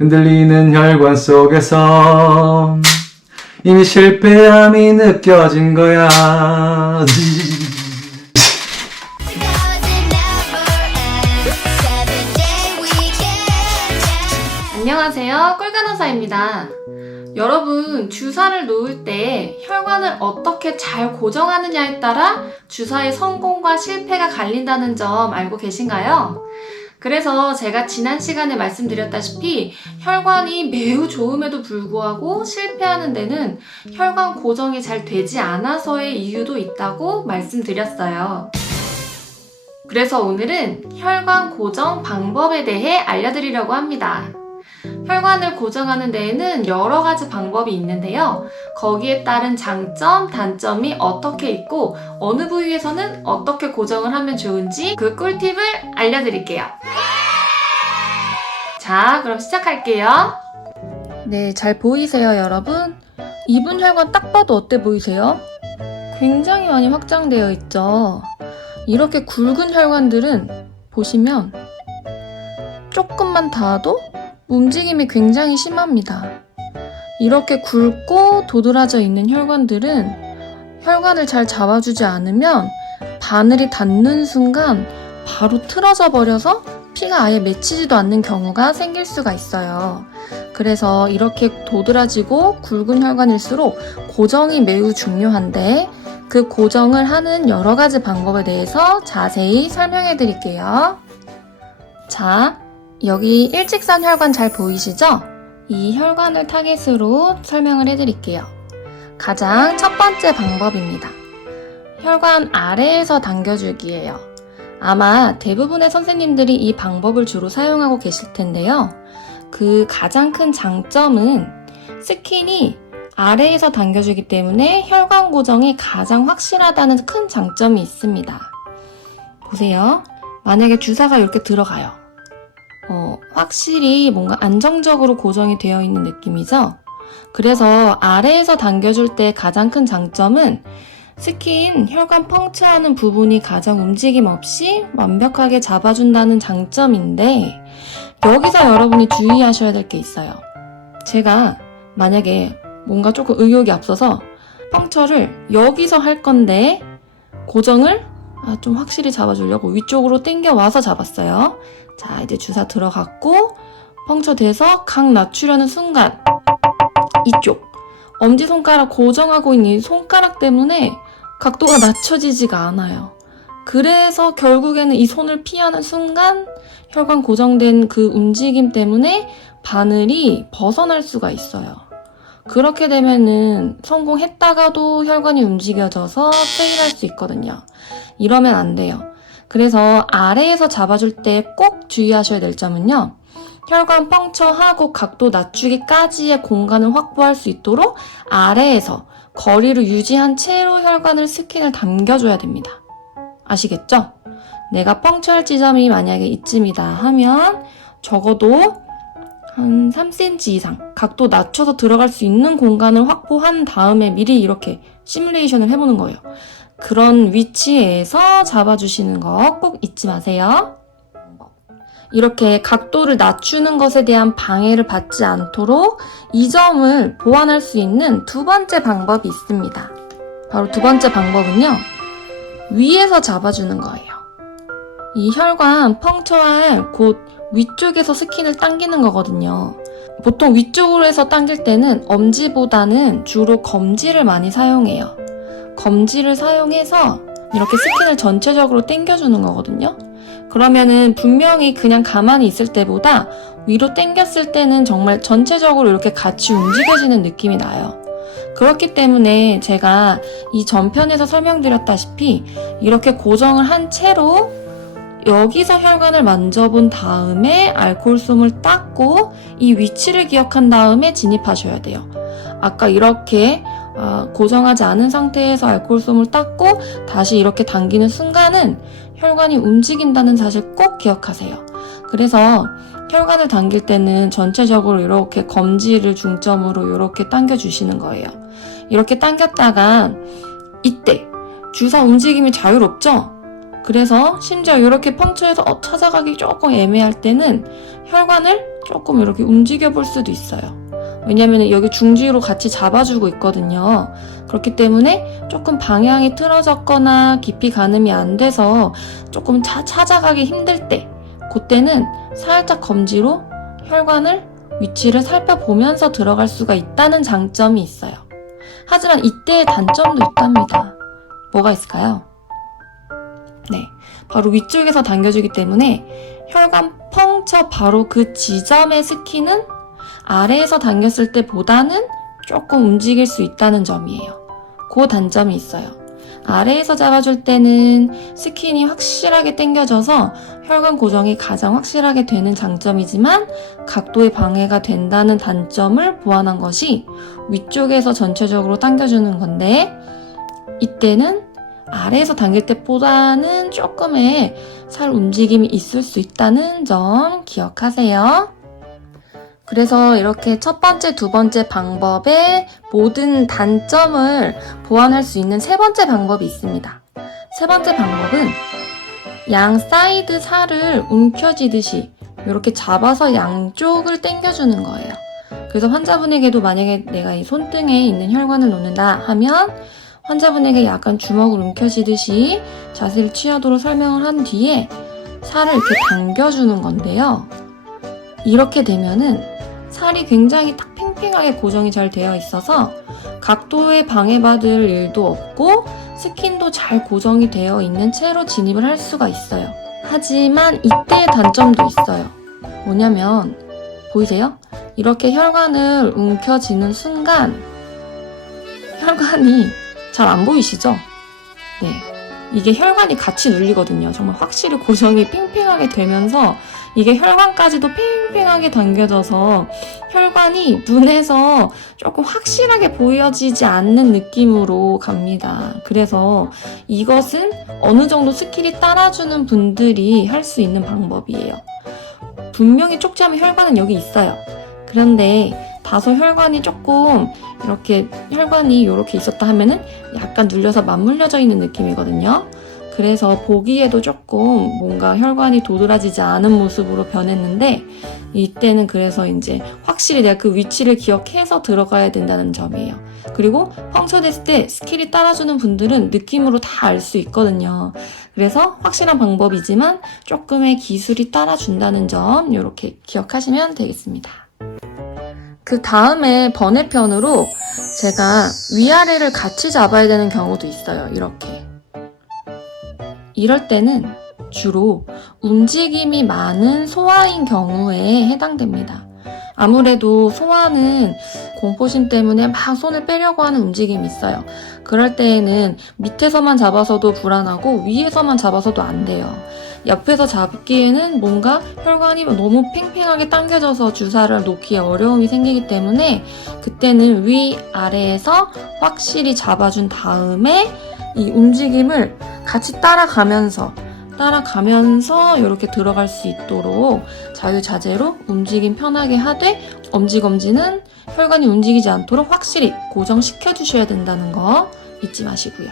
흔들리는 혈관 속에서 이미 실패함이 느껴진 거야. 안녕하세요, 꿀간호사입니다. 여러분, 주사를 놓을 때 혈관을 어떻게 잘 고정하느냐에 따라 주사의 성공과 실패가 갈린다는 점 알고 계신가요? 그래서 제가 지난 시간에 말씀드렸다시피 혈관이 매우 좋음에도 불구하고 실패하는 데는 혈관 고정이 잘 되지 않아서의 이유도 있다고 말씀드렸어요. 그래서 오늘은 혈관 고정 방법에 대해 알려드리려고 합니다. 혈관을 고정하는 데에는 여러 가지 방법이 있는데요. 거기에 따른 장점, 단점이 어떻게 있고 어느 부위에서는 어떻게 고정을 하면 좋은지 그 꿀팁을 알려드릴게요. 자, 그럼 시작할게요. 네, 잘 보이세요, 여러분? 이분 혈관 딱 봐도 어때 보이세요? 굉장히 많이 확장되어 있죠? 이렇게 굵은 혈관들은 보시면 조금만 닿아도 움직임이 굉장히 심합니다. 이렇게 굵고 도드라져 있는 혈관들은 혈관을 잘 잡아주지 않으면 바늘이 닿는 순간 바로 틀어져 버려서 피가 아예 맺히지도 않는 경우가 생길 수가 있어요. 그래서 이렇게 도드라지고 굵은 혈관일수록 고정이 매우 중요한데 그 고정을 하는 여러 가지 방법에 대해서 자세히 설명해 드릴게요. 자, 여기 일직선 혈관 잘 보이시죠? 이 혈관을 타겟으로 설명을 해드릴게요. 가장 첫 번째 방법입니다. 혈관 아래에서 당겨주기예요. 아마 대부분의 선생님들이 이 방법을 주로 사용하고 계실 텐데요. 그 가장 큰 장점은 스킨이 아래에서 당겨주기 때문에 혈관 고정이 가장 확실하다는 큰 장점이 있습니다. 보세요. 만약에 주사가 이렇게 들어가요. 확실히 뭔가 안정적으로 고정이 되어 있는 느낌이죠? 그래서 아래에서 당겨줄 때 가장 큰 장점은 스킨 혈관 펑처하는 부분이 가장 움직임 없이 완벽하게 잡아준다는 장점인데 여기서 여러분이 주의하셔야 될 게 있어요. 제가 만약에 뭔가 조금 의욕이 앞서서 펑처를 여기서 할 건데 고정을 좀 확실히 잡아주려고 위쪽으로 당겨와서 잡았어요. 자, 이제 주사 들어갔고 펑처 돼서 각 낮추려는 순간 이쪽 엄지손가락 고정하고 있는 이 손가락 때문에 각도가 낮춰지지가 않아요. 그래서 결국에는 이 손을 피하는 순간 혈관 고정된 그 움직임 때문에 바늘이 벗어날 수가 있어요. 그렇게 되면은 성공했다가도 혈관이 움직여져서 페일할 수 있거든요. 이러면 안 돼요. 그래서 아래에서 잡아줄 때 꼭 주의하셔야 될 점은요. 혈관 펑처하고 각도 낮추기까지의 공간을 확보할 수 있도록 아래에서 거리를 유지한 채로 혈관을 스킨을 당겨줘야 됩니다. 아시겠죠? 내가 펑처할 지점이 만약에 이쯤이다 하면 적어도 한 3cm 이상 각도 낮춰서 들어갈 수 있는 공간을 확보한 다음에 미리 이렇게 시뮬레이션을 해보는 거예요. 그런 위치에서 잡아주시는 거 꼭 잊지 마세요. 이렇게 각도를 낮추는 것에 대한 방해를 받지 않도록 이 점을 보완할 수 있는 두 번째 방법이 있습니다. 바로 두 번째 방법은요. 위에서 잡아주는 거예요. 이 혈관 펑처할 곳 위쪽에서 스킨을 당기는 거거든요. 보통 위쪽으로 해서 당길 때는 엄지보다는 주로 검지를 많이 사용해요. 검지를 사용해서 이렇게 스킨을 전체적으로 당겨주는 거거든요. 그러면은 분명히 그냥 가만히 있을 때보다 위로 당겼을 때는 정말 전체적으로 이렇게 같이 움직여지는 느낌이 나요. 그렇기 때문에 제가 이 전편에서 설명드렸다시피 이렇게 고정을 한 채로 여기서 혈관을 만져본 다음에 알코올솜을 닦고 이 위치를 기억한 다음에 진입하셔야 돼요. 아까 이렇게 고정하지 않은 상태에서 알코올솜을 닦고 다시 이렇게 당기는 순간은 혈관이 움직인다는 사실 꼭 기억하세요. 그래서 혈관을 당길 때는 전체적으로 이렇게 검지를 중점으로 이렇게 당겨주시는 거예요. 이렇게 당겼다가 이때 주사 움직임이 자유롭죠? 그래서 심지어 이렇게 펑처해서 찾아가기 조금 애매할 때는 혈관을 조금 이렇게 움직여 볼 수도 있어요. 왜냐면 여기 중지로 같이 잡아주고 있거든요. 그렇기 때문에 조금 방향이 틀어졌거나 깊이 가늠이 안 돼서 조금 찾아가기 힘들 때, 그때는 살짝 검지로 혈관을 위치를 살펴보면서 들어갈 수가 있다는 장점이 있어요. 하지만 이때의 단점도 있답니다. 뭐가 있을까요? 네, 바로 위쪽에서 당겨주기 때문에 혈관 펑처 바로 그 지점의 스킨은 아래에서 당겼을 때보다는 조금 움직일 수 있다는 점이에요. 그 단점이 있어요. 아래에서 잡아줄 때는 스킨이 확실하게 당겨져서 혈관 고정이 가장 확실하게 되는 장점이지만 각도에 방해가 된다는 단점을 보완한 것이 위쪽에서 전체적으로 당겨주는 건데, 이때는 아래에서 당길 때보다는 조금의 살 움직임이 있을 수 있다는 점 기억하세요. 그래서 이렇게 첫 번째, 두 번째 방법의 모든 단점을 보완할 수 있는 세 번째 방법이 있습니다. 세 번째 방법은 양 사이드 살을 움켜쥐듯이 이렇게 잡아서 양쪽을 당겨주는 거예요. 그래서 환자분에게도 만약에 내가 이 손등에 있는 혈관을 놓는다 하면 환자분에게 약간 주먹을 움켜쥐듯이 자세를 취하도록 설명을 한 뒤에 살을 이렇게 당겨주는 건데요. 이렇게 되면은 살이 굉장히 딱 팽팽하게 고정이 잘 되어 있어서 각도에 방해받을 일도 없고 스킨도 잘 고정이 되어 있는 채로 진입을 할 수가 있어요. 하지만 이때의 단점도 있어요. 뭐냐면 보이세요? 이렇게 혈관을 움켜쥐는 순간 혈관이 잘 안 보이시죠? 네, 이게 혈관이 같이 눌리거든요. 정말 확실히 고정이 팽팽하게 되면서 이게 혈관까지도 팽팽하게 당겨져서 혈관이 눈에서 조금 확실하게 보여지지 않는 느낌으로 갑니다. 그래서 이것은 어느 정도 스킬이 따라주는 분들이 할 수 있는 방법이에요. 분명히 쪽지하면 혈관은 여기 있어요. 그런데 다소 혈관이 조금 이렇게 혈관이 이렇게 있었다 하면은 약간 눌려서 맞물려져 있는 느낌이거든요. 그래서 보기에도 조금 뭔가 혈관이 도드라지지 않은 모습으로 변했는데 이때는 그래서 이제 확실히 내가 그 위치를 기억해서 들어가야 된다는 점이에요. 그리고 펑처됐을 때 스킬이 따라주는 분들은 느낌으로 다 알 수 있거든요. 그래서 확실한 방법이지만 조금의 기술이 따라준다는 점 이렇게 기억하시면 되겠습니다. 그 다음에 번외편으로 제가 위아래를 같이 잡아야 되는 경우도 있어요. 이렇게. 이럴 때는 주로 움직임이 많은 소아인 경우에 해당됩니다. 아무래도 소아는 공포심 때문에 막 손을 빼려고 하는 움직임이 있어요. 그럴 때에는 밑에서만 잡아서도 불안하고 위에서만 잡아서도 안 돼요. 옆에서 잡기에는 뭔가 혈관이 너무 팽팽하게 당겨져서 주사를 놓기에 어려움이 생기기 때문에 그때는 위아래에서 확실히 잡아준 다음에 이 움직임을 같이 따라가면서 이렇게 들어갈 수 있도록 자유자재로 움직임 편하게 하되 엄지검지는 혈관이 움직이지 않도록 확실히 고정시켜 주셔야 된다는 거 잊지 마시고요.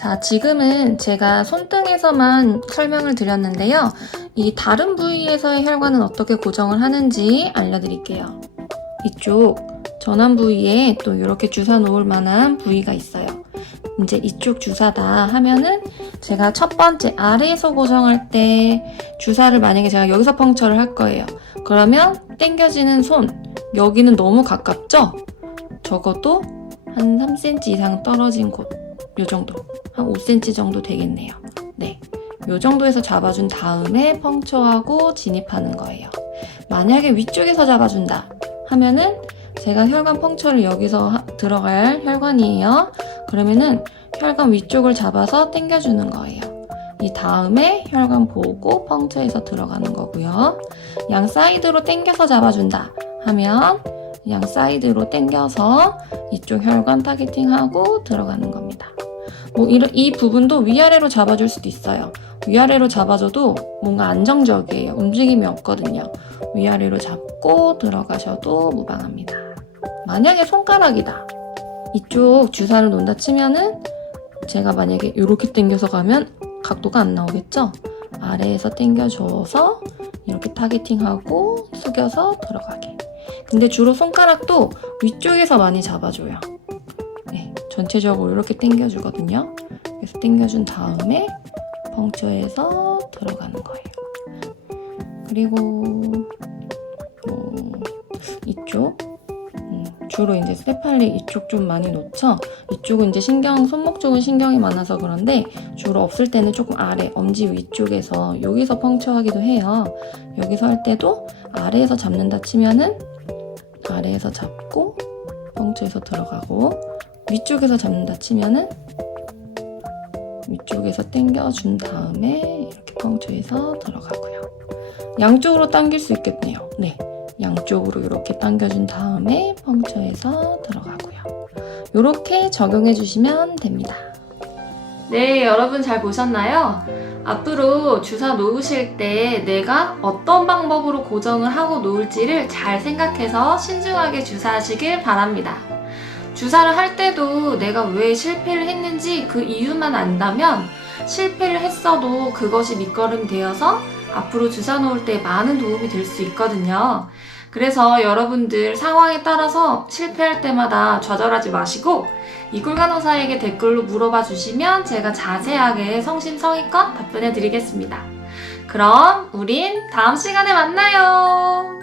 자, 지금은 제가 손등에서만 설명을 드렸는데요. 이 다른 부위에서의 혈관은 어떻게 고정을 하는지 알려드릴게요. 이쪽 전완 부위에 또 이렇게 주사 놓을 만한 부위가 있어요. 이제 이쪽 주사다 하면은 제가 첫 번째 아래에서 고정할 때 주사를 만약에 제가 여기서 펑처를 할 거예요. 그러면 당겨지는 손 여기는 너무 가깝죠? 적어도 한 3cm 이상 떨어진 곳 요 정도 한 5cm 정도 되겠네요. 네, 요 정도에서 잡아준 다음에 펑처하고 진입하는 거예요. 만약에 위쪽에서 잡아준다 하면은 제가 혈관 펑처를 여기서 들어갈 혈관이에요. 그러면은 혈관 위쪽을 잡아서 당겨주는 거예요. 이 다음에 혈관 보고 펑처해서 들어가는 거고요. 양 사이드로 당겨서 잡아준다 하면 양 사이드로 당겨서 이쪽 혈관 타겟팅하고 들어가는 겁니다. 이 부분도 위아래로 잡아줄 수도 있어요. 위아래로 잡아줘도 뭔가 안정적이에요. 움직임이 없거든요. 위아래로 잡고 들어가셔도 무방합니다. 만약에 손가락이다. 이쪽 주사를 놓는다 치면은 제가 만약에 이렇게 당겨서 가면 각도가 안 나오겠죠? 아래에서 당겨줘서 이렇게 타겟팅하고 숙여서 들어가게. 근데 주로 손가락도 위쪽에서 많이 잡아줘요. 네, 전체적으로 이렇게 당겨주거든요. 그래서 당겨준 다음에 펑처해서 들어가는 거예요. 그리고 이쪽 주로 이제 스테팔리 이쪽 좀 많이 놓죠. 이쪽은 이제 손목 쪽은 신경이 많아서 그런데 주로 없을 때는 조금 아래 엄지 위쪽에서 여기서 펑처하기도 해요. 여기서 할 때도 아래에서 잡는다 치면은 아래에서 잡고 펑처해서 들어가고, 위쪽에서 잡는다 치면은 위쪽에서 당겨준 다음에 이렇게 펑처해서 들어가고요. 양쪽으로 당길 수 있겠네요. 네, 양쪽으로 이렇게 당겨준 다음에 펑처해서 들어가고요. 이렇게 적용해 주시면 됩니다. 네, 여러분 잘 보셨나요? 앞으로 주사 놓으실 때 내가 어떤 방법으로 고정을 하고 놓을지를 잘 생각해서 신중하게 주사하시길 바랍니다. 주사를 할 때도 내가 왜 실패를 했는지 그 이유만 안다면 실패를 했어도 그것이 밑거름이 되어서 앞으로 주사 놓을 때 많은 도움이 될 수 있거든요. 그래서 여러분들 상황에 따라서 실패할 때마다 좌절하지 마시고 이골간호사에게 댓글로 물어봐 주시면 제가 자세하게 성심성의껏 답변해 드리겠습니다. 그럼 우린 다음 시간에 만나요.